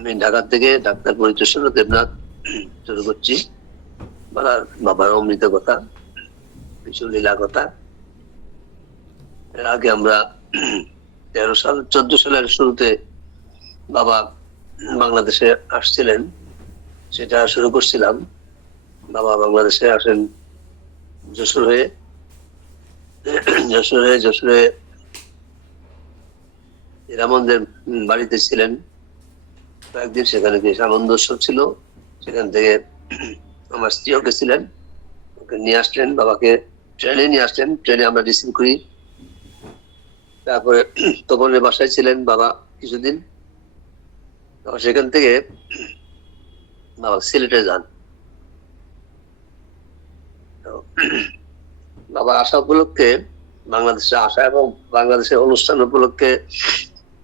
আমি ঢাকা থেকে ডাক্তার পরিতোষেন্দ্র দেবনাথ শুরু করছি বাবার অমৃত কথা, কিছু লীলা কথা। এর আগে আমরা 14 সালের শুরুতে বাবা বাংলাদেশে আসছিলেন, সেটা শুরু করছিলাম। বাবা বাংলাদেশে আসেন যশোরে রামনদের বাড়িতে ছিলেন কয়েকদিন। সেখানে যে সামঞ্জস্য ছিল, সেখান থেকে আমার স্ত্রীও গেছিলেন, ওকে নিয়ে আসলেন, বাবাকে ট্রেনে নিয়ে আসলেন, ট্রেনে আমরা রিসিভ করি। তারপরে তপনের বাসায় ছিলেন বাবা কিছুদিন। সেখান থেকে বাবা সিলেটে যান। বাবা আসা উপলক্ষে, বাংলাদেশে আসা এবং বাংলাদেশের অনুষ্ঠান উপলক্ষে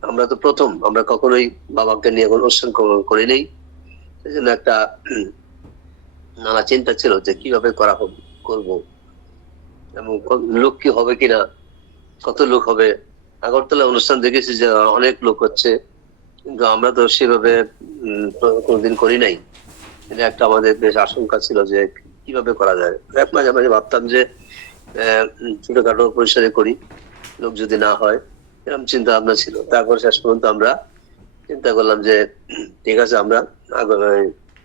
আমরা তো প্রথম, আমরা কখনোই বাবাকে নিয়ে কোনো অনুষ্ঠান করিনি। সেই জন্য একটা নানা চিন্তা ছিল যে কিভাবে করবো, এবং লোক কি হবে কিনা, কত লোক হবে। আগরতলা অনুষ্ঠান দেখেছি যে অনেক লোক হচ্ছে, কিন্তু আমরা তো সেভাবে কোনোদিন করি নাই। এটা একটা আমাদের বেশ আশঙ্কা ছিল যে কিভাবে করা যায়। মাঝে মাঝে ভাবতাম যে ছোটখাটো পরিসরে করি, লোক যদি না হয়, এরকম চিন্তা ভাবনা ছিল। তারপর শেষ পর্যন্ত আমরা চিন্তা করলাম যে ঠিক আছে, আমরা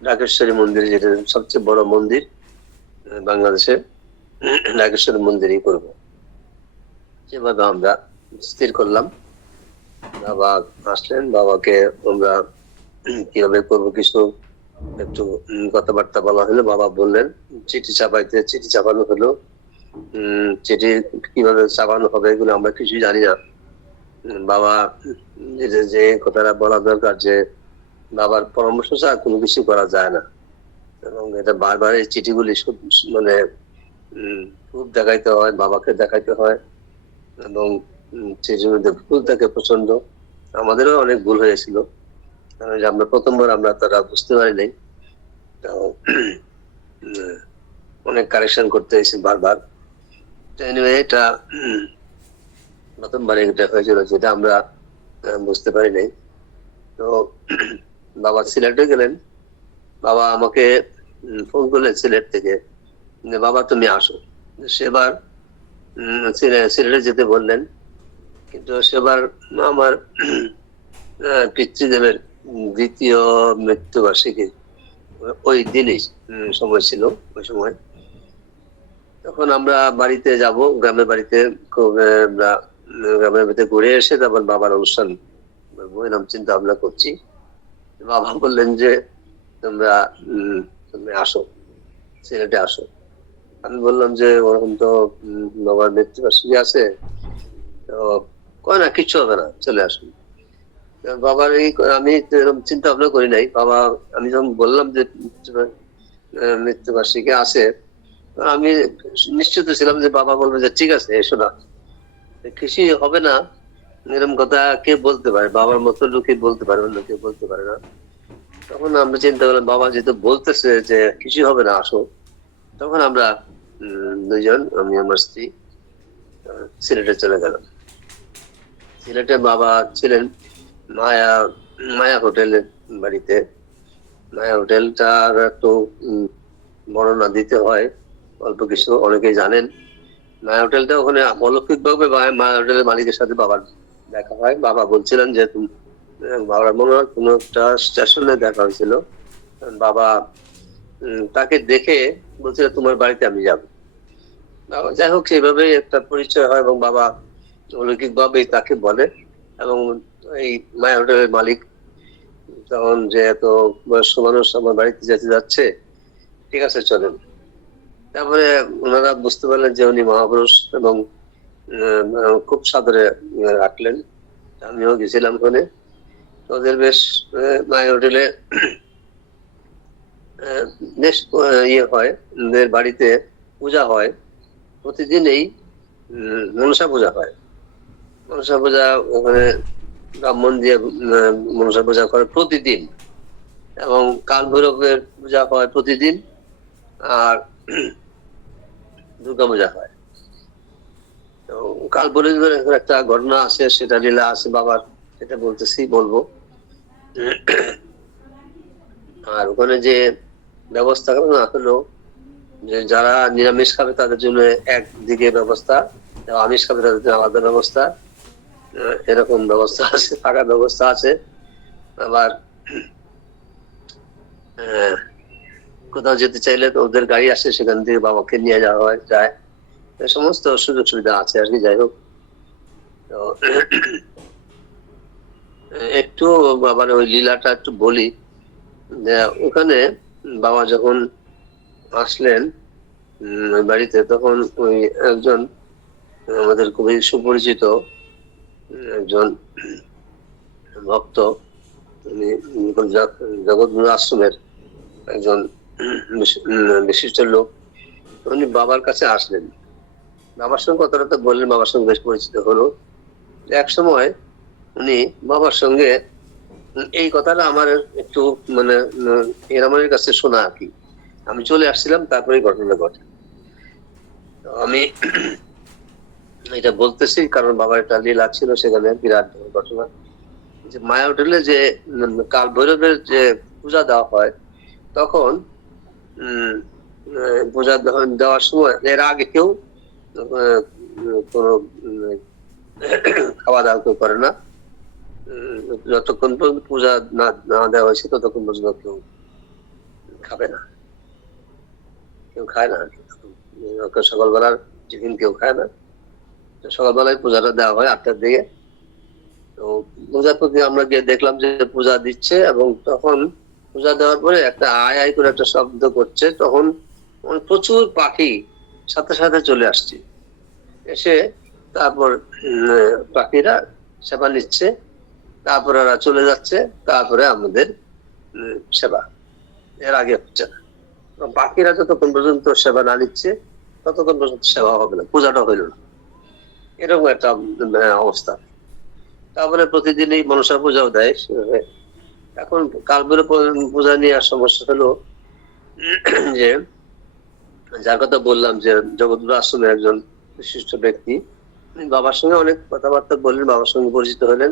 ঢাকেশ্বরী মন্দির, যেটা সবচেয়ে বড় মন্দির বাংলাদেশে, ঢাকেশ্বরী মন্দিরই করব। সেভাবে আমরা স্থির করলাম। বাবা আসলেন, বাবাকে আমরা কিভাবে করবো কিছু একটু কথাবার্তা বলা হলো। বাবা বললেন চিঠি চাপানো হলো। চিঠি কিভাবে চাপানো হবে এগুলো আমরা কিছুই জানি না। বাবা যে কথাটা বলা দরকার, যে বাবার পরামর্শ ছাড়া কোনো কিছু করা যায় না, এবং এটা বারবার এই চিঠিগুলি মানে খুব দেখাইতে হয়, বাবাকে দেখাইতে হয়, এবং চিঠির মধ্যে ভুল থাকে প্রচন্ড। আমাদেরও অনেক ভুল হয়েছিল, কারণ আমরা প্রথমবার আমরা তারা বুঝতে পারি নাই, অনেক কারেকশন করতে হয়েছে বারবার। এটা প্রথমবার এটা হয়েছিল, যেটা আমরা বুঝতে পারি নাই। তো বাবা সিলেটে গেলেন। বাবা আমাকে ফোন করলেন সিলেট থেকে, বাবা তুমি আসো। সেবার সিলেটে যেতে বললেন, কিন্তু সেবার আমার পিতৃদেবের দ্বিতীয় মৃত্যুবার্ষিকী ওই দিনই সময় ছিল। ওই সময় তখন আমরা বাড়িতে যাব, গ্রামের বাড়িতে, গ্রামের বাড়িতে ঘুরে এসে তারপর বাবার অনুষ্ঠান এরকম চিন্তা ভাবনা করছি। বাবা বললেন যে তুমি আসো, সিলেটে আসো। আমি বললাম যে ওরকম তো বাবার মৃত্যুবার্ষিকী আছে, তো কয় না, কিচ্ছু হবে না, চলে আসুন। বাবার আমি এরকম চিন্তা ভাবনা করি নাই। বাবা, আমি যখন বললাম যে মৃত্যুবার্ষিকী আছে, আমি নিশ্চিত ছিলাম যে বাবা বলবে যে ঠিক আছে এসো না। খুশি হবে না এরকম কথা কে বলতে পারে? বাবার মতো লোকে বলতে পারে, অন্য কেউ বলতে পারে না। তখন আমরা চিন্তা করলাম, বাবা যেহেতু বলতেছে যে কিছু হবে না, আসো। তখন আমরা দুইজন, আমি আমার স্ত্রী, সিলেটে চলে গেলাম। সিলেটে বাবা ছিলেন মায়া হোটেলের বাড়িতে। মায়া হোটেলটার একটু বর্ণনা দিতে হয়, অল্প কিছু, অনেকেই জানেন। মায়া হোটেলটা ওখানে অলৌকিক ভাবে মায়া হোটেলের মালিকের সাথে বাবার দেখা হয়। বাবা বলছিলেন যে বাবার মনে হয় কোন একটা স্টেশনে দেখা হয়েছিল। বাবা তাকে দেখে বলছিল তোমার বাড়িতে আমি যাবো। বাবা যাই হোক, সেইভাবে একটা পরিচয় হয়, এবং বাবা অলৌকিক ভাবে তাকে বলে। এবং এই মায়া হোটেলের মালিক তখন, যে এত বয়স্ক মানুষ আমার বাড়িতে যেতে যাচ্ছে, ঠিক আছে চলেন। তারপরে ওনারা বুঝতে পারলেন যে উনি মহাপুরুষ, এবং খুব সাদরে রাখলেন। আমিও গেছিলাম ওখানে। ওদের বেশ মায়া হোটেলে বেশ ইয়ে হয়, ওদের বাড়িতে পূজা হয় প্রতিদিনই। মনসা পূজা হয়। মনসা পূজা ওখানে ব্রাহ্মণ দিয়ে মনসা পূজা করে প্রতিদিন, এবং কাল ভৈরবের পূজা হয় প্রতিদিন, আর দুর্গা পূজা হয়। তো কাল ভৈরবের একটা ঘটনা আছে, সেটা লীলা আছে বাবার, সেটা বলবো। আর ওখানে যে ব্যবস্থা না হলো যে যারা নিরামিষ খাবে তাদের জন্য একদিকে ব্যবস্থা, আমিষ খাবে তাদের জন্য আলাদা ব্যবস্থা, এরকম ব্যবস্থা আছে, থাকার ব্যবস্থা আছে। আবার কোথাও যেতে চাইলে তো ওদের গাড়ি আসে, সেখান থেকে বাবাকে নিয়ে যাওয়া হয়, যায়, সমস্ত সুযোগ সুবিধা আছে আর কি। যাই হোক, তো একটু আবার ওই লীলাটা একটু বলি যে ওখানে বাবা যখন আসলেন ওই বাড়িতে, তখন ওই একজন আমাদের খুবই সুপরিচিত একজন ভক্ত, উনি জগৎগুরু আশ্রমের একজন বিশিষ্ট লোক, উনি বাবার কাছে আসলেন, বাবার সঙ্গে কথাটা বললেন, বাবার সঙ্গে বেশ পরিচিত হলো। এক সময় উনি বাবার সঙ্গে এই কথাটা আমার একটু মানে এরামের কাছে শোনা আর কি, আমি চলে আসছিলাম, তারপরে ঘটনা ঘটে। আমি এটা বলতেছি কারণ বাবার একটা লীলা ছিল সেখানে, বিরাট ঘটনা। যে মায়া হোটেলে যে কাল ভৈরবের যে পূজা দেওয়া হয়, তখন পূজা দেওয়ার সময় এর আগে কেউ কোনো খাওয়া দাওয়া কেউ করে না, যতক্ষণ পর্যন্ত পূজা না দেওয়া হয়েছে ততক্ষণ পর্যন্ত কেউ খাবে না, কেউ খায় না। সকালবেলার টিফিন কেউ খায় না, সকালবেলায় পূজাটা দেওয়া হয় 8টার দিকে। তো পূজার প্রতি আমরা গিয়ে দেখলাম যে পূজা দিচ্ছে, এবং তখন পূজা দেওয়ার পরে একটা আয় আয় করে একটা শব্দ করছে, তখন প্রচুর পাখি সাথে সাথে চলে আসছে, এসে তারপর পাখিরা সেবা নিচ্ছে, তারপরে ওরা চলে যাচ্ছে, তারপরে আমাদের সেবা, এর আগে হচ্ছে না। পাখিরা যতক্ষণ পর্যন্ত সেবা না নিচ্ছে ততক্ষণ পর্যন্ত সেবা হবে না, পূজাটা হইল না, এরকম একটা অবস্থা। তারপরে প্রতিদিনই মনসা পূজাও দেয়। এখন কালবের পূজা নিয়ে সমস্যা হলো যে যার কথা বললাম যে জগৎগুরু আশ্রমের একজন বিশিষ্ট ব্যক্তি, বাবার সঙ্গে অনেক কথাবার্তা বললেন, বাবার সঙ্গে পরিচিত হলেন।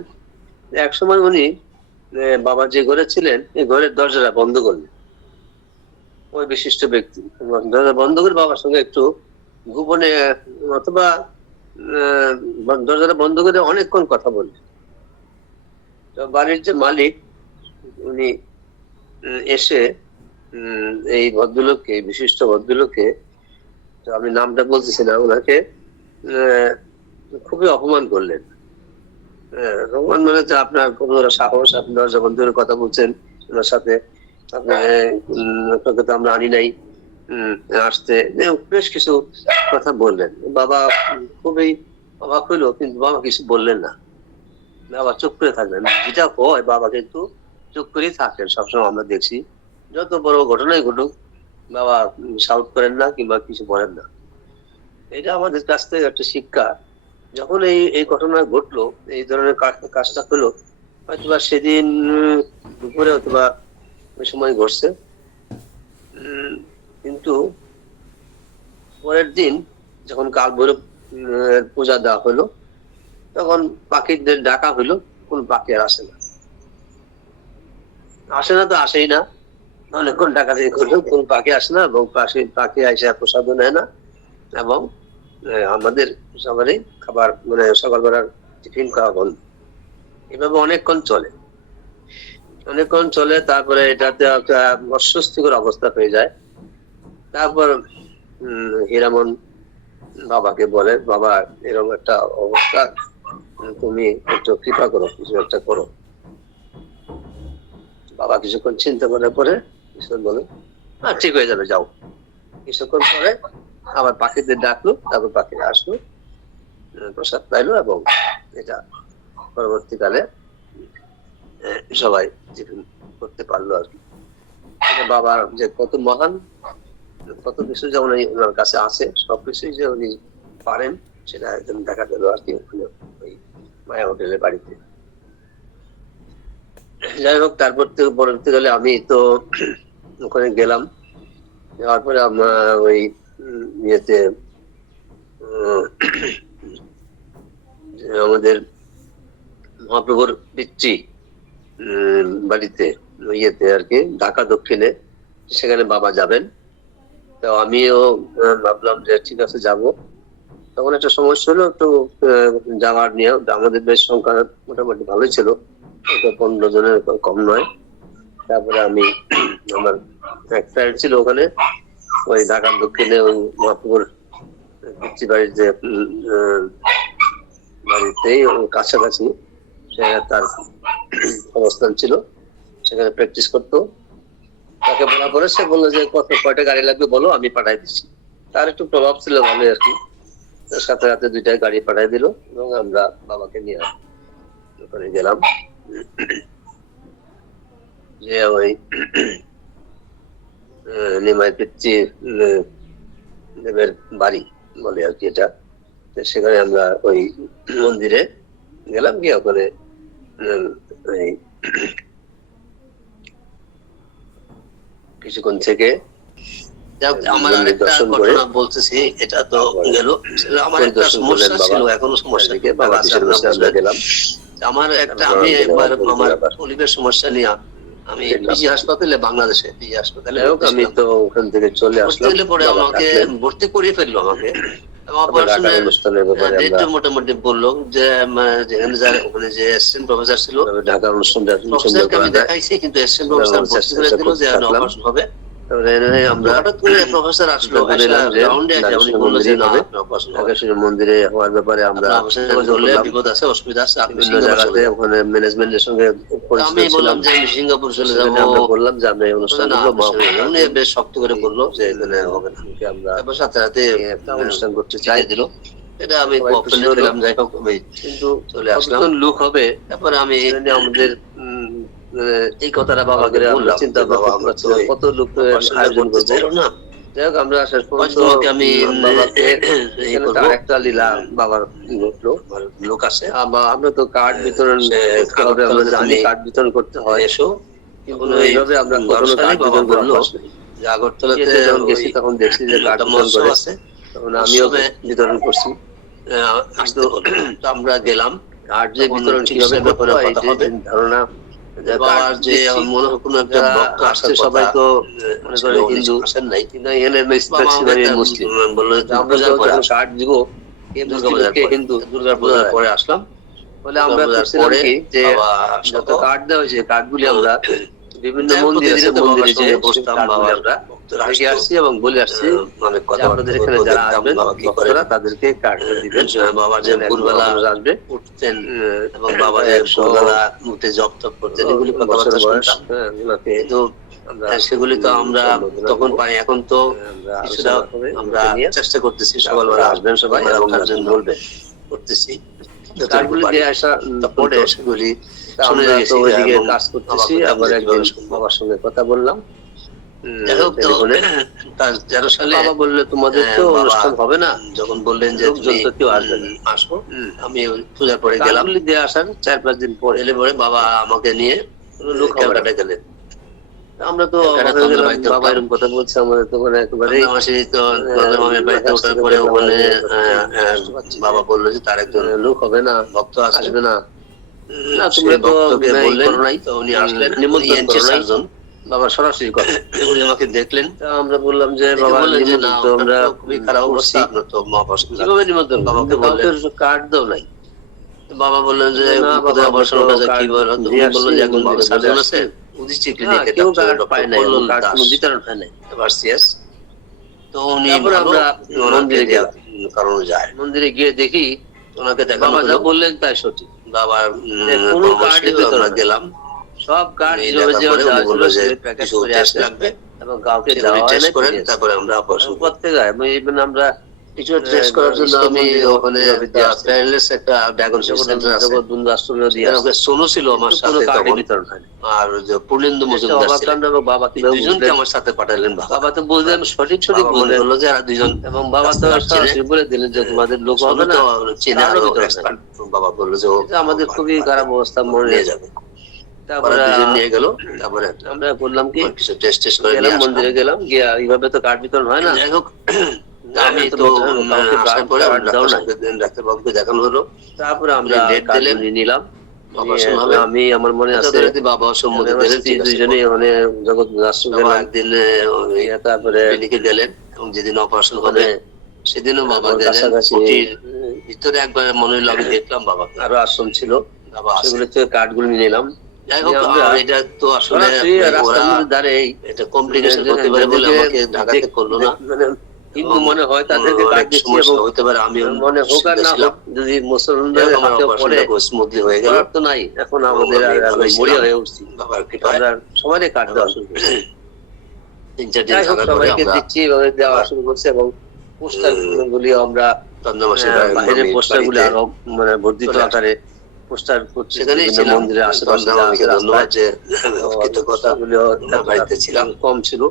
এক সময় উনি বাবা যে ঘরে ছিলেন এই ঘরের দরজাটা বন্ধ করলেন, ওই বিশিষ্ট ব্যক্তি দরজা বন্ধ করে বাবার সঙ্গে একটু গোপনে অথবা দরজাটা বন্ধ করে অনেকক্ষণ কথা বললেন। তো বাড়ির যে মালিক উনি এসে এই ভদ্রলোককে, বিশিষ্ট ভদ্রলোককে, তো আমি নামটা বলতেছি না, ওনাকে খুবই অপমান করলেন। অপমান মানে যে আপনার কোন সাহস, আপনি দরজা বন্ধ করে কথা বলছেন ওনার সাথে, আপনাকে তো আমরা আনি নাই আসতে, বেশ কিছু কথা বললেন। বাবা খুবই অবাক হইলো, কিন্তু বাবা কিছু বললেন না, বাবা চুপ করে থাকলেন। যেটা হয় বাবা কিন্তু চুপ করেই থাকেন সবসময়, আমরা দেখছি যত বড় ঘটনাই ঘটুক বাবা সাউট করেন না কিংবা কিছু বলেন না। এটা আমাদের কাছ থেকে একটা শিক্ষা। যখন এই ঘটনা ঘটলো, এই ধরনের কাজটা হলো, হয়তোবা সেদিন দুপুরে অথবা ওই সময় ঘটছে, কিন্তু পরের দিন যখন কাল ভৈরব পূজা দেওয়া হলো, তখন পাখিদের ডাকা হইলো, কোন পাখি আর আসে না, আসে না তো আসেই না, অনেকক্ষণ ডাকা দিয়ে করলো, কোন পাখি আসে না, এবং পাখি আসে প্রসাদও নেয় না, এবং আমাদের সবারই খাবার মানে সকালবেলার টিফিন খাওয়া বন্ধ। এভাবে অনেকক্ষণ চলে, তারপরে এটাতে একটা অস্বস্তিকর অবস্থা হয়ে যায়। তারপর হীরামন বাবাকে বলে, বাবা এরকম একটা অবস্থা, তুমি একটু কৃপা করো, কিছু একটা করো। বাবা কিছুক্ষণ চিন্তা করার পরে বলে, হ্যাঁ ঠিক হয়ে যাবে, যাও। কিছুক্ষণ পরে আবার পাখিদের ডাকলো, তারপর পাখিরা আসলো, প্রসাদ পাইলো, এবং এটা পরবর্তীকালে সবাই টিফিন করতে পারলো আর কি। বাবার যে কত মহান, কত কিছু যেমন ওনার কাছে আছে, সবকিছুই যে উনি পারেন সেটা একদম দেখা গেল আর কি ওই মায়া হোটেলের বাড়িতে। যাই হোক, তারপর থেকে পরবর্তীকালে আমি তো ওখানে গেলাম, যাওয়ার পরে আমরা ওই ইয়েতে আমাদের মহাপ্রভুর পিতৃ বাড়িতে ইয়েতে আর কি ঢাকা দক্ষিণে, সেখানে বাবা যাবেন। তো আমিও ভাবলাম যে ঠিক আছে যাব। তখন একটা সমস্যা হলো, তো যাওয়ার নিয়ে আমাদের বেশ সংখ্যা মোটামুটি ভালোই ছিল, 15 জনের কম নয়। তারপরে আমি আমার এক ফ্রেন্ড ছিল ওখানে, ওই ঢাকার দক্ষিণে ওই মহাপুর পিচ্চি বাড়ির যে বাড়িতেই কাছাকাছি সে তার অবস্থান ছিল, সেখানে প্র্যাকটিস করতো। তাকে বলার পরে সে বললো যে কয়টা গাড়ি লাগবে বলো, আমি পাঠাই দিচ্ছি। তার একটু প্রভাব ছিল ভালো আর কি। সাথে সাথে 2টা গাড়ি পাঠাই দিল এবং আমরা বাবাকে নিয়ে ওখানে গেলাম। যে ওই নিমাই পিচ্চি দেবের বাড়ি বলে আর কি এটা, সেখানে আমরা ওই মন্দিরে গেলাম, গিয়ে ওখানে কিছুক্ষণ থেকে আমার আরেকটা ঘটনা বলতেছি। এটা তো গেল, আমার একটা সমস্যা ছিল, এখনো সমস্যা থেকে বাবা গেলাম। আমার একটা আমি একবার আমার পরিবেশ সমস্যা নিয়ে আমি পিজি হাসপাতালে, বাংলাদেশে পিজি হাসপাতালে আমি তো ওখান থেকে চলে আসলাম। পরে আমাকে ভর্তি করিয়ে ফেললো আমাকে। মোটামুটি বললো যে ওখানে যে অ্যাসিস্ট্যান্ট প্রফেসর ছিল, ঢাকার অনুষ্ঠানটা আমি দেখাইছি, কিন্তু অ্যাসিস্ট্যান্ট প্রফেসর ভর্তি করে দিল যে অপারেশন হবে। মন্দিরে হওয়ার ব্যাপারে আমরা বিপদ আছে, অসুবিধা আছে, বিভিন্ন জায়গাতে ওখানে ম্যানেজমেন্টের সঙ্গে আমি বললাম যে আমি সিঙ্গাপুর চলে যাবো। আমরা বললাম যে আমরা এই অনুষ্ঠান বেশ শক্ত করে বললো যে এখানে হবে না, আমরা সাথে সাথে একটা অনুষ্ঠান করতে চাই দিল। এটা আমি দিলাম, যাই হোক কিন্তু চলে আসলাম। লোক হবে, তারপরে আমি আমাদের এই কথাটা বাবাকে চিন্তা কত লোক আয়োজন করছে না। যাই হোক আমরা শেষ পর্যন্ত আমি বাবাকে একটা লীলা বাবার লোক আছে, আমরা তো কার্ড বিতরণ জানি, কার্ড বিতরণ করতে হয়। এসো এইভাবে আমরা কখনো কার্ড বিতরণ করলো আগরতলাতে যখন গেছি তখন দেখছি যে কার্ড বিতরণ করে, তখন আমিও বিতরণ করছি। আমরা গেলাম কার্ড যে বিতরণ কিভাবে করতে হয় ধারণা সবাই তো হিন্দু নাই, মুসলিম বললো কার্ড দিব হিন্দু দুর্গা পূজার পরে আসলাম বলে আমরা যে যত কার্ড দেওয়া হয়েছে কার্ড গুলি আমরা বিভিন্ন মন্দিরে আসছি এবং বলে আসছি আপনাদের এখানে যারা আসবেন ভক্তরা তাদেরকে কার্ড দিবেন। বাবা যে ভোরবেলা আসবে উঠতেন এবং বাবা যে ভোরবেলা উঠে জপ টপ করতেন, এগুলি কথাবার্তা শুনতাম। কিন্তু সেগুলি তো আমরা তখন পাই, এখন তো কিছুটা আমরা চেষ্টা করতেছি সকালবেলা আসবেন সবাই আপনার জন্য বলবে করতেছি। কার্ডগুলি দিয়ে আসা পরে সেগুলি শুনে গেছি, ওইদিকে কাজ করতেছি। আবার একদিন বাবার সঙ্গে কথা বললাম, 13 সালে বাবা বললে তোমাদের তো অনুষ্ঠান হবে না, যখন বললেন যে কেউ আসবে না, আসবো। আমি পূজার পরে গেলাম, দিয়ে আসার 4-5 দিন পর এলে পরে বাবা আমাকে নিয়ে লোক ক্যালকাটা গেলেন। আমরা তো বাবা এরকম কথা বলছে আমাদের তো একেবারে বাড়িতে ওঠার পরে ওখানে বাবা বললো যে তার একজন লোক হবে না, ভক্ত আসবে না। তুমি তো বললেন নাই, তো উনি আসলেন নিমন্ত্রণ বাবা সরাসরি কথা, উনি আমাকে দেখলেন। আমরা বললাম যে বাবা আমরা খুবই খারাপ অবস্থা, তো কিভাবে নিমন্ত্রণ, বাবাকে বললেন কার্ড দাও নাই। বাবা বললেন যে কি বলো, তুমি বললো যে এখন বাবা সার্জন আছে মন্দিরে গিয়ে দেখি ওনাকে দেখা, বললেন তাই সঠিক। বাবার কোনো কার্ড গেলাম, সব কার্ড লাগবে এবং কাউকে তারপরে আমরা প্রত্যেকে আমরা কিছু টেস্ট করার জন্য আমি ওখানে একটা ড্রাগন সেন্টার আছে সোনো ছিল আমার সাথে তখন, আর পূর্ণেন্দু মজুমদার ছিলেন। বাবা দুজনকে আমার সাথে পাঠালেন। বাবা তো বললেন সঠিক সঠিক বললো যে আর দুজন, এবং বাবা তো বলে দিলেন যে তোমাদের লোক হবে না, চেনা বাবা বললো যে আমাদের খুবই খারাপ অবস্থা, মনে নিয়ে যাবে। তারপরে নিয়ে গেল, তারপরে আমরা বললাম কি কিছু টেস্ট করে মন্দিরে গেলাম, গিয়ে এইভাবে তো কার্ড বিতরণ হয় না। যাই হোক আমি তো ডাক্তারবাবুকে দেখানো হলো, তারপরে আমরা নিলাম আমি আমার মনে আছে বাবা সম্মতি দিলেন, দুইজনেই মানে জগৎ রাষ্ট্র গেলাম একদিন, তারপরে লিখে গেলেন এবং যেদিন অপারেশন হবে সেদিনও বাবা ভিতরে একবার মনে হলো আমি দেখলাম বাবা। আরো আশ্রম ছিল, সেগুলো থেকে কার্ড গুলো নিয়ে নিলাম। যাই হোক, এটা তো আসলে রাস্তার মধ্যে দাঁড়িয়ে এটা কমপ্লিকেশন হতে পারে বলে আমাকে ঢাকাতে করলো না, কিন্তু মনে হয় তাদেরকে কার্ড দিচ্ছি এবং হতে পারে আমি মনে হোক আর না হোক, যদি মুসলমানদের হাতে পড়ে স্মুথলি হয়ে গেল তো নাই, এখন আমাদের মরিয়া হয়ে উঠছি, আমরা সবাই কার্ড দেওয়া শুরু করছি। 3-4 দিন সবাইকে দিচ্ছি, এভাবে দেওয়া শুরু করছে এবং পোস্টার গুলি আমরা বাইরের পোস্টার গুলি আরো মানে বর্ধিত আকারে পোস্টার করছি, মন্দিরের আশেপাশে। ধন্যবাদ যে বাড়িতে ছিলাম, কম ছিল,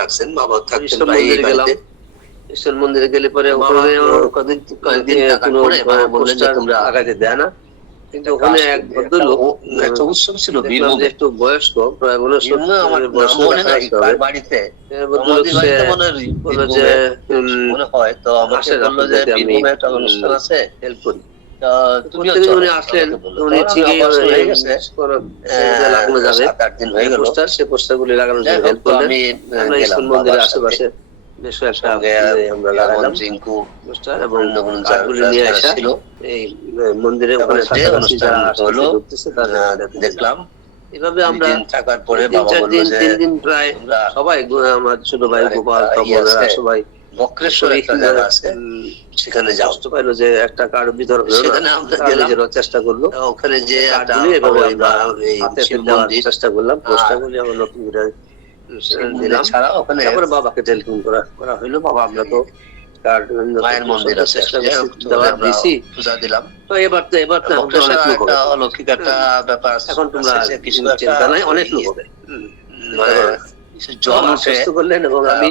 রাখছেন বাবা থাকতেন। ঈশ্বর মন্দিরে গেলে পরে কয়েকদিন আগাতে দেয় না, কিন্তু ওখানে এক ভদ্রলোক, একটা উৎসব ছিল, একটু বয়স্ক, প্রায় বাড়িতে মনে হয় তো আমাকে বললো যে একটা অনুষ্ঠান আছে, হেল্প করি। উনি আসলেন, উনি ঠিকই লাগানো যাবে, 7-8 দিন হয়ে গেল সে পোস্টার গুলি লাগানোর জন্য হেল্প করলেন। আমরা স্কুল মন্দিরের আশেপাশে বেশ একটা আমরা লাগালাম পোস্টার এবং কার্ডগুলি নিয়ে আসছিল এই মন্দিরে, ওখানে দেখলাম। এভাবে আমরা থাকার পরে 3 দিন প্রায় সবাই, আমার ছোট ভাই গোপাল, সবাই বক্রেশ্বরে একটা জায়গা আছে, সেখানে যাওয়া পাইলো যে একটা কার্ড বিতরণ, সেখানে আমরা গেলাম, চেষ্টা করলো ওখানে যে চেষ্টা করলাম, পোস্টারগুলি আমরা নতুন করে দিলাম। তারপরে বাবাকে টেলিফোন করা হইলো, বাবা আমরা তো মায়ের মন্দির আছে পূজা দিলাম, তো এবার অলৌকিক একটা ব্যাপার, এখন তোমরা কিছু চিন্তা নাই, অনেক লোক হবে, জল সুস্থ করলেন এবং আমি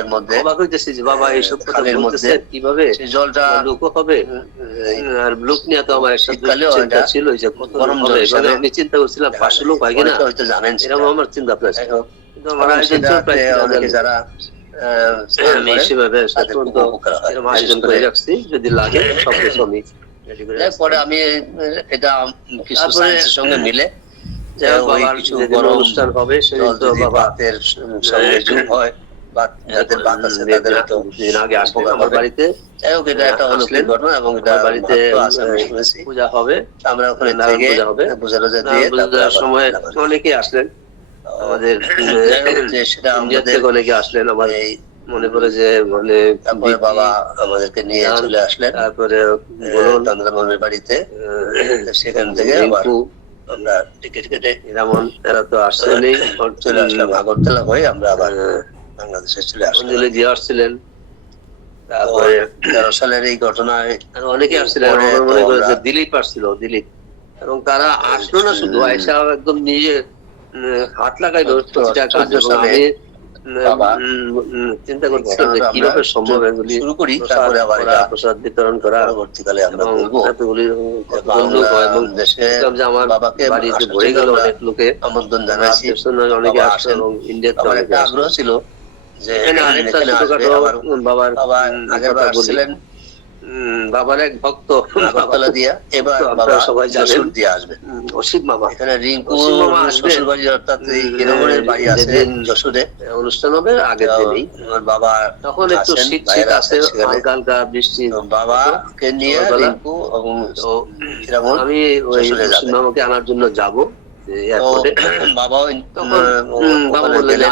এর মধ্যে অবাক হইতেছি যে বাবা এইসব কথা বলতেছে কিভাবে, জলটা লোক হবে। আর লোক নিয়ে তো আমার একটা চিন্তা ছিল যে কত গরম হবে, আমি চিন্তা করছিলাম 500 লোক হয় কিনা, হয়তো জানেন, এরকম আমার চিন্তা আপনার, কিন্তু আমার আয়োজন যারা আয়োজন করে রাখছি, যদি লাগে সবকিছু আমি পরে আমি এটা কিছু সায়েন্সের সঙ্গে মিলে কিছু বড় অনুষ্ঠান হবে, সেদিন তো বাবাদের সঙ্গে যোগ হয়, পূজা হবে, আমরা ওখানে সময় অনেকে আসলেন, আমাদের অনেকে আসলেন, আমার মনে করে যে মানে বাবা আমাদেরকে নিয়ে চলে আসলেন, তারপরে চন্দ্রমানের বাড়িতে, সেখান থেকে আমরা টিকিট কেটে এমন এরা তো আসছেন, চলে আসলাম আগরতলা হয়ে, আমরা আবার বাংলাদেশে চলে আসলাম। দিয়ে আসছিলেন, তারপরে 13 সালের এই ঘটনায় অনেকে আসছিলেন, মনে করে যে দিলীপ আসছিল, দিলীপ, এবং তারা আসলো না শুধু আয়সা একদম নিজে হাত লাগাইলো প্রতিটা কাজের সঙ্গে। চিন্তা করছিলাম যে কিভাবে সম্ভব এগুলি শুরু করি, তারপরে আবার প্রসাদ বিতরণ করা, পরবর্তীকালে আমরা এতগুলি এবং দেশে আমার বাবাকে বাড়িতে ভরে গেল, অনেক লোকে আমন্ত্রণ জানাচ্ছি, অনেকে আসছে এবং ইন্ডিয়াতে অনেক আগ্রহ ছিল যে আরেকটা ছোটখাটো বাবার আগেরবার আসছিলেন, বাবার এক ভক্ত আগরতলা দিয়া, এবার বাবা সবাই যশোর দিয়ে আসবে, অসিত মামা, এখানে রিঙ্কু শ্বশুর বাড়ি, অর্থাৎ হিরণের বাড়ি আছে যশোরে, অনুষ্ঠান হবে আগের দিনেই। বাবা তখন একটু শীত শীত আছে, হালকা হালকা বৃষ্টি, বাবাকে নিয়ে রিঙ্কু এবং আমি ওই অসিত মামাকে আনার জন্য যাবো এয়ারপোর্টে, বাবা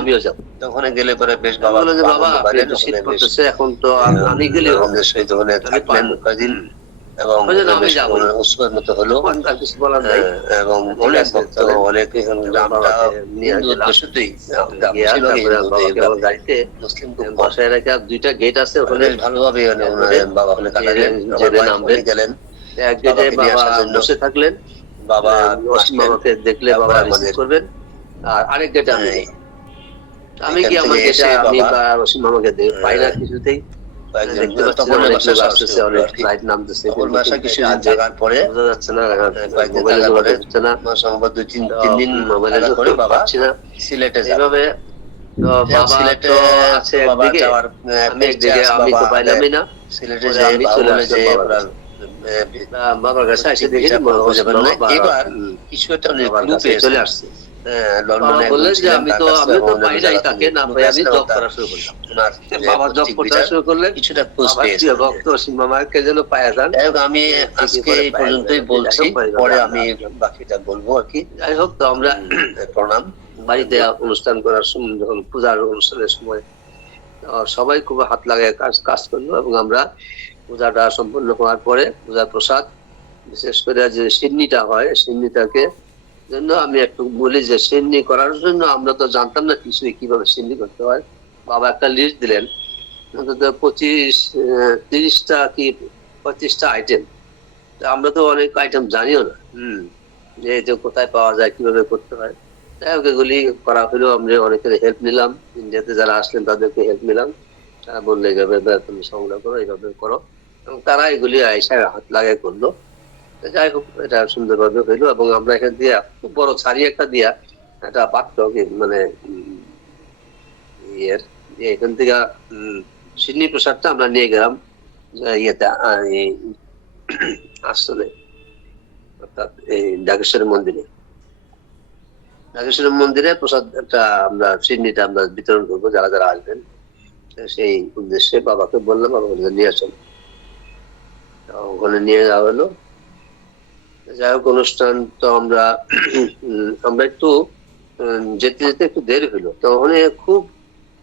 আমিও যাবো, ওখানে গেলে পরে বেশ বাবা বললো যে বাবা শীত পড়তেছে, এখন তো আমি গেলে আমাদের সহিত ওখানে থাকলেন কয়েকদিন, এবং উৎসবের মতো হলো, কিছু বলার নাই, এবং অনেক ভক্ত অনেক গাড়িতে মুসলিম বাসায় রেখে 2টা গেট আছে, ওখানে ভালোভাবে বাবা ওখানে নামবেন গেলেন, এক গেটে বাবা বসে থাকলেন, বাবা মামাকে দেখলে বাবা রিসিভ করবেন, আর আরেক গেটে আমি কি আমার গেটে আমি অসীম মামাকে পাই না কিছুতেই, সিলেটে এভাবে আমি তো পাইলামই না, সিলেটে আমি চলে আসলাম বাবার কাছে এসে দেখি এবার কিছু একটা চলে আসছে। বাবা বললেন যে আমি তো পাই নাই তাকে, না পাই আমি জব করা শুরু করলাম। বাবা জব করতে শুরু করলেন, কিছুটা খোঁজ পেয়েছে। ভক্ত অসীম মামাকে যেন পাওয়া যান। আমি আজকে এই পর্যন্তই বলছি, পরে আমি বাকিটা বলবো আর কি। যাই হোক, তো আমরা প্রণাম। বাড়িতে অনুষ্ঠান করার সময়, যখন পূজার অনুষ্ঠানের সময় সবাই খুব হাত লাগায় কাজ করলো, এবং আমরা পূজাটা সম্পন্ন হওয়ার পরে পূজার প্রসাদ, বিশেষ করে যে সিন্নিটা হয়, সিন্নিটাকে জন্য আমি একটু বলি যে সিন্নি করার জন্য আমরা তো জানতাম না কিছুই, কিভাবে সিন্নি করতে হয়। বাবা একটা লিস্ট দিলেন, অন্তত 25-30টা কি 25টা আইটেম। আমরা তো অনেক আইটেম জানিও না, যে কোথায় পাওয়া যায়, কিভাবে করতে হয়। যাই হোক, এগুলি করা হলো। আমরা অনেকের হেল্প নিলাম, ইন্ডিয়াতে যারা আসলেন তাদেরকে হেল্প নিলাম। তারা বললে যাবে তুমি সংগ্রহ করো, এইভাবে করো, এবং তারা এগুলি আইসা হাত লাগাই করলো। যাই হোক, এটা সুন্দরভাবে হইলো। এবং আমরা এখান দিয়ে খুব বড় ছাড়ি একটা দিয়া একটা পাত্র, মানে এখান থেকে সিডনি প্রসাদটা আমরা নিয়ে গেলাম ইয়েতে, আসলে অর্থাৎ এই নাগেশ্বরের মন্দিরে। নাগেশ্বরের মন্দিরে প্রসাদ একটা আমরা সিডনিটা আমরা বিতরণ করবো যারা যারা আসবেন, সেই উদ্দেশ্যে বাবাকে বললাম, বাবা নিয়ে আসেন। ওখানে নিয়ে যাওয়া হলো। যাই হোক, অনুষ্ঠান তো আমরা একটু যেতে যেতে একটু দেরি হইলো, তো ওখানে খুব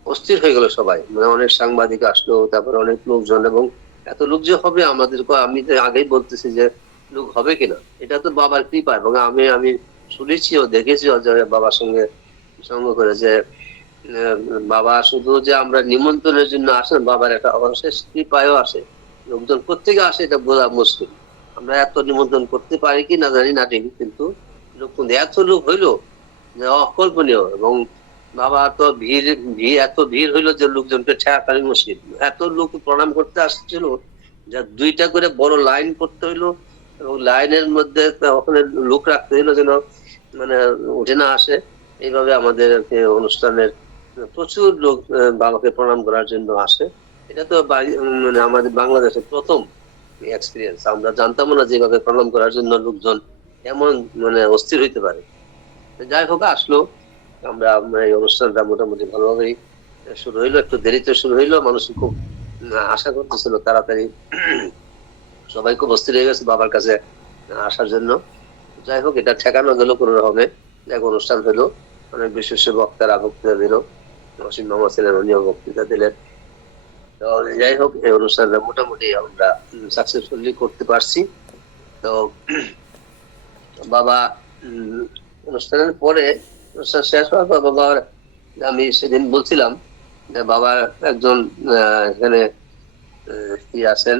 অস্থির হয়ে গেল সবাই। মানে অনেক সাংবাদিক আসলো, তারপরে অনেক লোকজন, এবং এত লোক যে হবে আমাদের, আমি তো আগেই বলতেছি যে লোক হবে কিনা, এটা তো বাবার কৃপা। এবং আমি শুনেছিও, দেখেছিও যে বাবার সঙ্গে সঙ্গ করে যে বাবা শুধু যে আমরা নিমন্ত্রণের জন্য আসেন, বাবার একটা অবশেষ কৃপায়ও আসে, লোকজন প্রত্যেকে আসে, এটা বোঝা মুশকিল। আমরা এত নিমন্ত্রণ করতে পারি কি না জানি না ঠিক, কিন্তু লোক এত লোক হইলো যে অকল্পনীয়। এবং বাবা তো এত ভিড় হইলো যে লোকজনকে ঠেকানো মুশকিল। এত লোক প্রণাম করতে আসছিল যে 2টা করে বড় লাইন করতে হইলো, এবং লাইনের মধ্যে ওখানে লোক রাখতে হইলো যেন মানে উঠে না আসে। এইভাবে আমাদের অনুষ্ঠানের প্রচুর লোক বাবাকে প্রণাম করার জন্য আসে। এটা তো মানে আমাদের বাংলাদেশের প্রথম এক্সপিরিয়েন্স। আমরা জানতাম না যেভাবে প্রণাম করার জন্য লোকজন এমন মানে অস্থির হইতে পারে। যাই হোক, আসলো। আমরা এই অনুষ্ঠানটা মোটামুটি ভালোভাবেই শুরু হইলো। একটু দেরিতে শুরু হইলো, মানুষ খুব আশা করতেছিল তাড়াতাড়ি, সবাই খুব অস্থির হয়ে গেছে বাবার কাছে আসার জন্য। যাই হোক, এটা ঠেকানো গেল কোনো রকমে। এক অনুষ্ঠান হইলো, অনেক বিশেষ বক্তারা বক্তৃতা দিল, অসীম মামা ছিলেন, উনিও বক্তৃতা দিলেন। তো যাই হোক, এই অনুষ্ঠানটা মোটামুটি আমরা সাকসেসফুলি করতে পারছি। তো বাবা অনুষ্ঠানের পরে, অনুষ্ঠান শেষ হওয়ার পর বাবার, আমি সেদিন বলছিলাম যে বাবার একজন এখানে কি আছেন,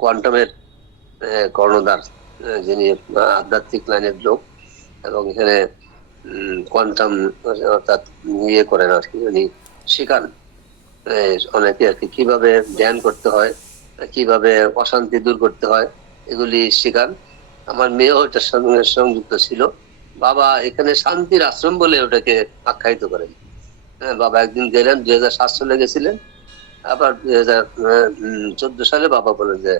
কোয়ান্টামের কর্ণধার, যিনি আধ্যাত্মিক লাইনের লোক, এবং এখানে কোয়ান্টাম অর্থাৎ ইয়ে করেন আর কি, উনি শেখান অনেকে আর কি, কিভাবে ধ্যান করতে হয়, কিভাবে অশান্তি দূর করতে হয়, এগুলি শেখান। আমার মেয়েও এটার সঙ্গে সংযুক্ত ছিল। বাবা এখানে শান্তির আশ্রম বলে ওটাকে আখ্যায়িত করেন। হ্যাঁ, বাবা একদিন গেলেন, 2007 সালে গেছিলেন। আবার 2014 সালে বাবা বলেন যে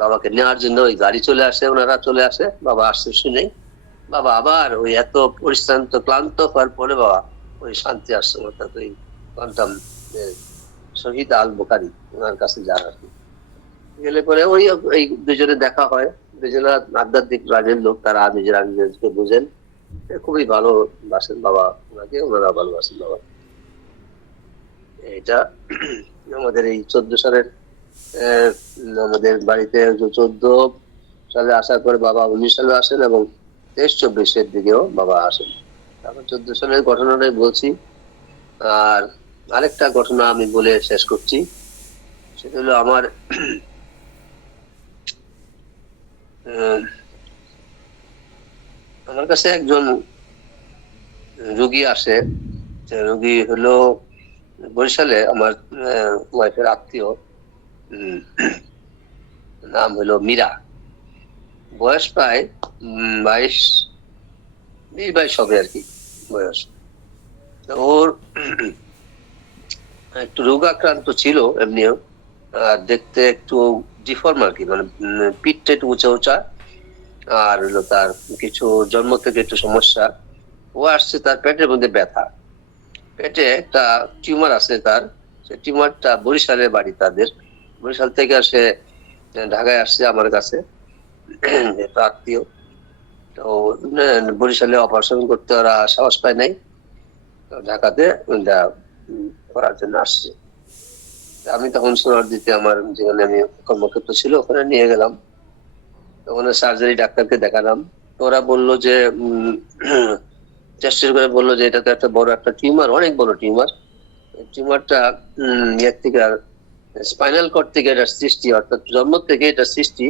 বাবাকে নেওয়ার জন্য ওই গাড়ি চলে আসে, ওনারা চলে আসে, বাবা আসছে শুনে বাবা আবার ওই এত পরিশ্রান্ত ক্লান্ত হওয়ার পরে বাবা ওই শান্তি আশ্রম অর্থাৎ ওই কোয়ান্টাম শহীদ আল বুখারী ওনার কাছে যান আর কি। গেলে পরে ওই এই দুজনে দেখা হয়, দুজনে আধ্যাত্মিক রাজের লোক, তারা নিজেরা নিজেদেরকে বুঝেন, খুবই ভালোবাসেন বাবা ওনাকে, ওনারা ভালোবাসেন বাবা। এটা আমাদের এই 14 সালের আমাদের বাড়িতে 14 সালে আসার পরে বাবা 19 সালে আসেন, এবং 23-24-এর দিকেও বাবা আসেন। তারপর 14 সালের ঘটনাটাই বলছি। আর আরেকটা ঘটনা আমি বলে শেষ করছি, সেটা হলো আমার আমার কাছে একজন রোগী আসে। রোগী হলো বরিশালে আমার ওয়াইফের আত্মীয়, নাম হলো মীরা, বয়স প্রায় 22 হবে আর কি বয়স। ওর একটু রোগাক্রান্ত ছিল এমনিও, দেখতে একটু ডিফর্ম আর কি, মানে পিঠটা একটু উঁচা উঁচা, আর হলো তার কিছু জন্ম থেকে একটু সমস্যা। ও আসছে তার পেটের মধ্যে ব্যথা, পেটে একটা টিউমার আছে তার। সেই টিউমারটা বরিশালের বাড়ি তাদের, বরিশাল থেকে সে ঢাকায় আসছে আমার কাছে, যেহেতু আত্মীয়। তো বরিশালে অপারেশন করতে ওরা সাহস পায় নাই, তো ঢাকাতে ওটা করার জন্য আসছে। আমি তখন সোনারদিতে আমার যেখানে আমি কর্মক্ষেত্র ছিল ওখানে নিয়ে গেলাম, ওখানে সার্জারি ডাক্তারকে দেখালাম। তো ওরা বললো যে টেস্ট করে বললো যে এটা তো একটা বড় একটা টিউমার, অনেক বড় টিউমার। টিউমারটা এর থেকে স্পাইনাল কর্ড থেকে এটা সৃষ্টি, অর্থাৎ জন্ম থেকে এটা সৃষ্টি,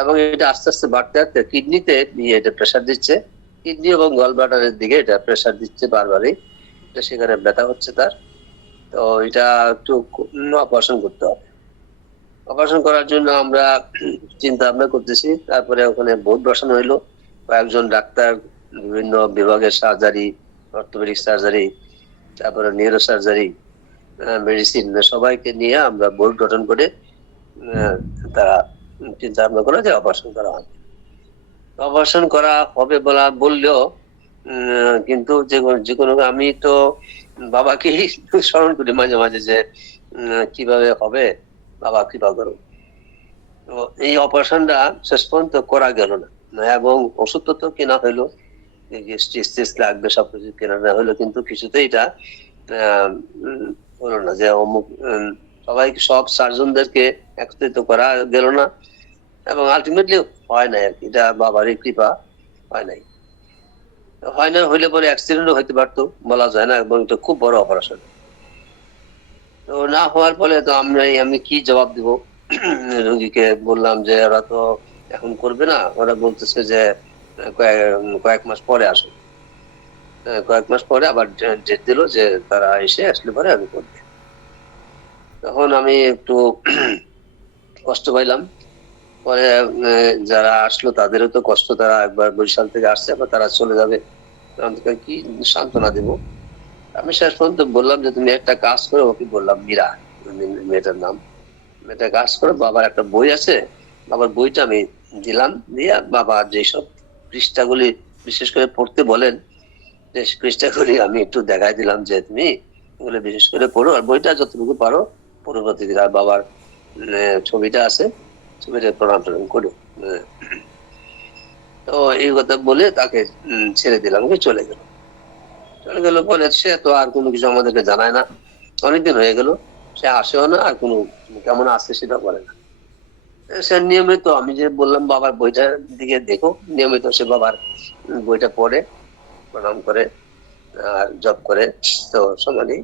এবং এটা আস্তে আস্তে বাড়তে বাড়তে কিডনিতে এটা প্রেসার দিচ্ছে, কিডনি এবং গল ব্লাডারের দিকে এটা প্রেসার দিচ্ছে বারবারই, সেখানে ব্যথা হচ্ছে তার। তো এটা একটু অপারেশন করতে হবে। অপারেশন করার জন্য আমরা চিন্তা ভাবনা করতেছি। তারপরে ওখানে বোর্ড বসানো হইলো, কয়েকজন ডাক্তার, বিভিন্ন বিভাগের সার্জারি, অর্থোপেডিক সার্জারি, তারপরে নিউরো সার্জারি, মেডিসিন, সবাইকে নিয়ে আমরা বোর্ড গঠন করে তারা চিন্তা ভাবনা করে যে অপারেশন করা হবে। অপারেশন করা হবে বললেও কিন্তু যে কোনো আমি তো বাবাকেই স্মরণ করি মাঝে মাঝে যে কিভাবে হবে, বাবা কৃপা করো। তো এই অপারেশনটা শেষ পর্যন্ত করা গেল না, এবং ওষুধ তো কেনা হইলো, স্টিচ লাগবে, সবকিছু কেনা না হইলো, কিন্তু কিছুতেই এটা হলো না যে অমুক সবাই সব সার্জনদেরকে একত্রিত করা গেল না, এবং আলটিমেটলি হয় নাই আর কি, এটা বাবারই কৃপা, হয় নাই। হয় না, হইলে পরে অ্যাক্সিডেন্টও হইতে পারতো, বলা যায় না, এবং এটা খুব বড় অপারেশন। তো না হওয়ার ফলে তো আমি কি জবাব দিব রোগীকে? বললাম যে ওরা তো এখন করবে না, ওরা বলতেছে যে কয়েক মাস পরে আসো। কয়েক মাস পরে আবার ডেট দিল যে তারা এসে আসলে পরে আমি করবে। তখন আমি একটু কষ্ট পাইলাম। পরে যারা আসলো তাদেরও তো কষ্ট, তারা একবার বরিশাল থেকে আসছে, আবার তারা চলে যাবে, কি সান্ত্বনা দেব? আমি শেষ পর্যন্ত বললাম যে তুমি একটা কাজ করো, ওকে বললাম, মীরা মেয়েটার নাম, মেয়েটা কাজ করো, বাবার একটা বই আছে, বাবার বইটা আমি দিলাম, দিয়ে বাবা যেসব পৃষ্ঠাগুলি বিশেষ করে পড়তে বলেন, যে পৃষ্ঠাগুলি আমি একটু দেখাই দিলাম যে তুমি এগুলো বিশেষ করে পড়ো, আর বইটা যতটুকু পারো পরবর্তী দিন। আর বাবার ছবিটা আছে, ছবিটা প্রণাম টনাম করো। তো এই কথা বলে তাকে ছেড়ে দিলাম, চলে গেল। চলে গেল পরে সে তো আর কোনো কিছু আমাদেরকে জানায় না, অনেকদিন হয়ে গেল, সে আসেও না, আর কোনো কেমন আসছে সেটা বলে না। সে নিয়মিত, আমি যে বললাম বাবার বইটার দিকে দেখো, নিয়মিত সে বাবার বইটা পড়ে, প্রণাম করে, আর জব করে। তো সমানে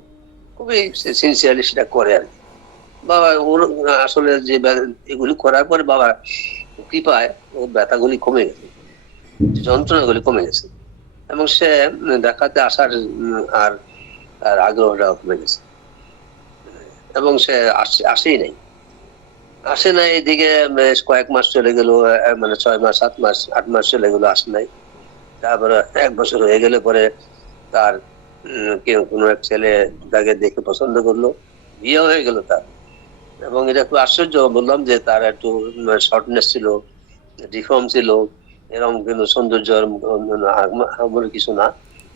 খুবই সিনসিয়ারলি সেটা করে আর কি। বাবা আসলে যে এগুলি করার পরে বাবার কৃপায় ওর ব্যথাগুলি কমে গেছে, যন্ত্রণাগুলি কমে গেছে, এবং সে দেখাতে আসার আর তার আগ্রহটা কমে গেছে, এবং সে আসে নাই এদিকে। বেশ কয়েক মাস চলে গেল, মানে 6 মাস 7 মাস 8 মাস চলে গেল, আসে নাই। তারপরে 1 বছর হয়ে গেলে পরে তার কেউ কোনো এক ছেলে তাকে দেখে পছন্দ করলো, বিয়ে হয়ে গেল তার। এবং এটা একটু আশ্চর্য, বললাম যে তার একটু শর্টনেস ছিল, ডিফর্ম ছিল, এরকম কিন্তু সৌন্দর্য কিছু না,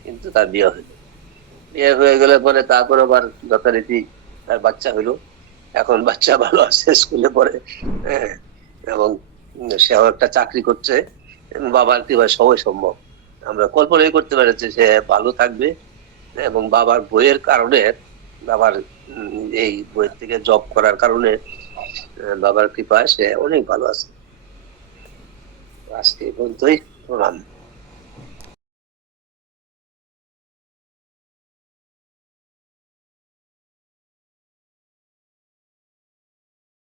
কিন্তু তার বিয়ে হইলো। বিয়ে হয়ে গেলে পরে তারপর আবার যথারীতি তার বাচ্চা হইলো। এখন বাচ্চা ভালো আছে, স্কুলে পড়ে, এবং সেও একটা চাকরি করছে, বাবার কিভাবে সবাই সম্ভব আমরা কল্পনাই করতে পারছি সে ভালো থাকবে, এবং বাবার বইয়ের কারণে, বাবার এই বইয়ের থেকে জব করার কারণে বাবার কৃপায় সে অনেক ভালো আছে। আজকে এই পর্যন্তই, প্রণাম।